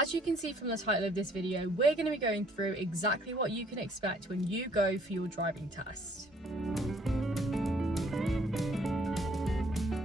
As you can see from the title of this video, we're going to be going through exactly what you can expect when you go for your driving test.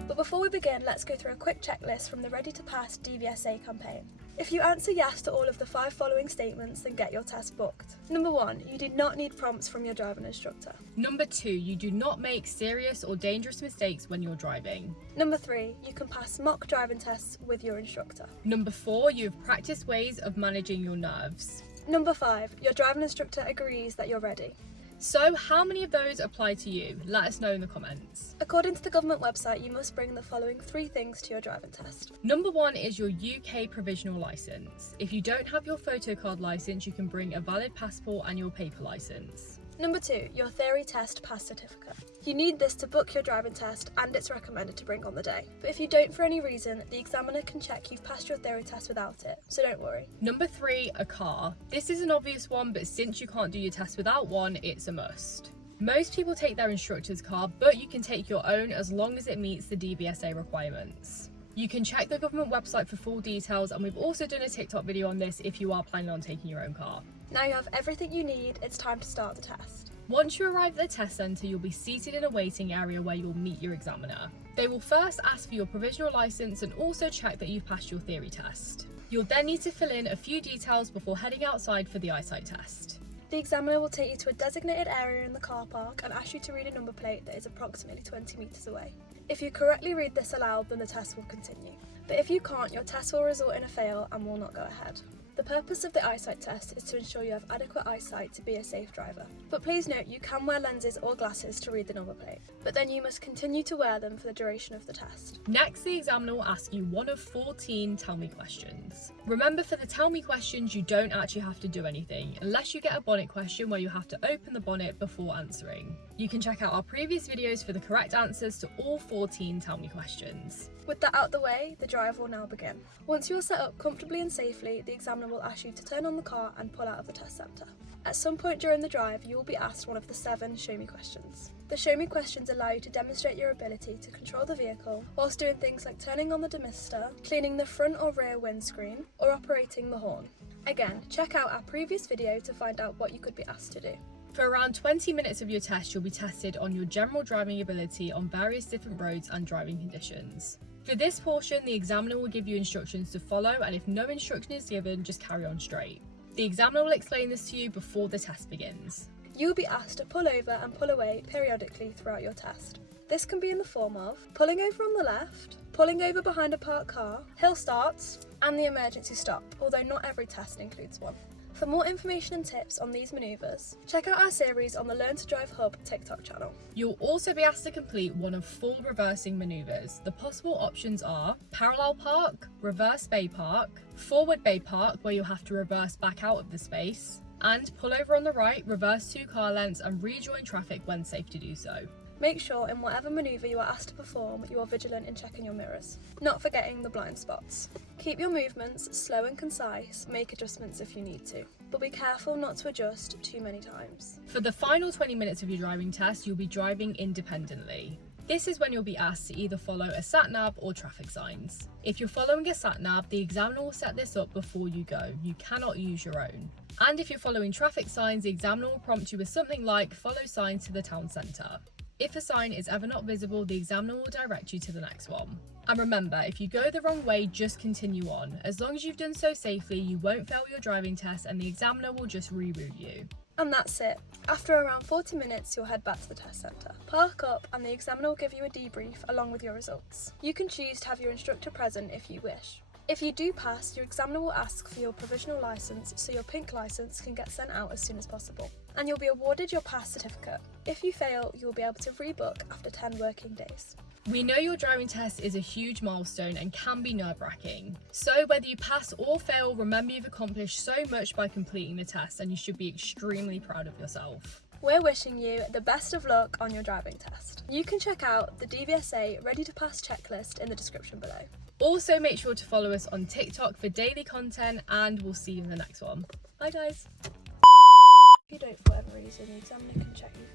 But before we begin, let's go through a quick checklist from the Ready to Pass DVSA campaign. If you answer yes to all of the 5 following statements, then get your test booked. Number 1, you do not need prompts from your driving instructor. Number 2, you do not make serious or dangerous mistakes when you're driving. Number 3, you can pass mock driving tests with your instructor. Number 4, you've practiced ways of managing your nerves. Number 5, your driving instructor agrees that you're ready. So how many of those apply to you? Let us know in the comments. According to the government website, you must bring the following 3 things to your driving test. Number 1 is your UK provisional licence. If you don't have your photocard licence, you can bring a valid passport and your paper licence. Number 2, your theory test pass certificate. You need this to book your driving test, and it's recommended to bring on the day. But if you don't for any reason, the examiner can check you've passed your theory test without it, so don't worry. Number 3, a car. This is an obvious one, but since you can't do your test without one, it's a must. Most people take their instructor's car, but you can take your own as long as it meets the DVSA requirements. You can check the government website for full details, and we've also done a TikTok video on this if you are planning on taking your own car. Now you have everything you need, it's time to start the test. Once you arrive at the test centre, you'll be seated in a waiting area where you'll meet your examiner. They will first ask for your provisional licence and also check that you've passed your theory test. You'll then need to fill in a few details before heading outside for the eyesight test. The examiner will take you to a designated area in the car park and ask you to read a number plate that is approximately 20 metres away. If you correctly read this aloud, then the test will continue. But if you can't, your test will result in a fail and will not go ahead. The purpose of the eyesight test is to ensure you have adequate eyesight to be a safe driver. But please note, you can wear lenses or glasses to read the number plate, but then you must continue to wear them for the duration of the test. Next, the examiner will ask you one of 14 tell me questions. Remember, for the tell me questions, you don't actually have to do anything, unless you get a bonnet question where you have to open the bonnet before answering. You can check out our previous videos for the correct answers to all 14 tell me questions. With that out the way, the drive will now begin. Once you are set up comfortably and safely, the examiner will ask you to turn on the car and pull out of the test centre. At some point during the drive, you will be asked one of the 7 show me questions. The show me questions allow you to demonstrate your ability to control the vehicle whilst doing things like turning on the demister, cleaning the front or rear windscreen, or operating the horn. Again, check out our previous video to find out what you could be asked to do. For around 20 minutes of your test, you'll be tested on your general driving ability on various different roads and driving conditions. For this portion, the examiner will give you instructions to follow, and if no instruction is given, just carry on straight. The examiner will explain this to you before the test begins. You will be asked to pull over and pull away periodically throughout your test. This can be in the form of pulling over on the left, pulling over behind a parked car, hill starts, and the emergency stop, although not every test includes one. For more information and tips on these manoeuvres, check out our series on the Learn to Drive Hub TikTok channel. You'll also be asked to complete one of 4 reversing manoeuvres. The possible options are parallel park, reverse bay park, forward bay park where you'll have to reverse back out of the space, and pull over on the right, reverse 2 car lengths and rejoin traffic when safe to do so. Make sure in whatever manoeuvre you are asked to perform, you are vigilant in checking your mirrors, not forgetting the blind spots. Keep your movements slow and concise, make adjustments if you need to, but be careful not to adjust too many times. For the final 20 minutes of your driving test, you'll be driving independently. This is when you'll be asked to either follow a sat-nav or traffic signs. If you're following a sat-nav, the examiner will set this up before you go. You cannot use your own. And if you're following traffic signs, the examiner will prompt you with something like follow signs to the town centre. If a sign is ever not visible, the examiner will direct you to the next one. And remember, if you go the wrong way, just continue on. As long as you've done so safely, you won't fail your driving test and the examiner will just reroute you. And that's it. After around 40 minutes, you'll head back to the test centre. Park up and the examiner will give you a debrief along with your results. You can choose to have your instructor present if you wish. If you do pass, your examiner will ask for your provisional licence so your pink licence can get sent out as soon as possible. And you'll be awarded your pass certificate. If you fail, you will be able to rebook after 10 working days. We know your driving test is a huge milestone and can be nerve-wracking. So whether you pass or fail, remember you've accomplished so much by completing the test and you should be extremely proud of yourself. We're wishing you the best of luck on your driving test. You can check out the DVSA Ready to Pass checklist in the description below. Also make sure to follow us on TikTok for daily content and we'll see you in the next one. Bye guys. If you don't for whatever reason, the examiner can check you.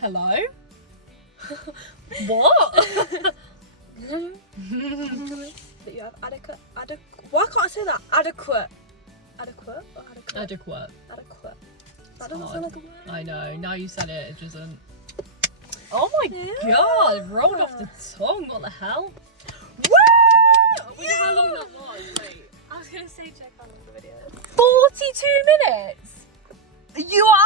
Hello? What? That you have why can't I say that? Adequate Adequate or adequate? Adequate. Adequate. It's That doesn't hard. sound like a word. I know. Now you said it, it doesn't. Oh my god! It rolled off the tongue. What the hell? Woo! I wonder how long that was. Wait. I was gonna say check how long the video is. 42 minutes. You are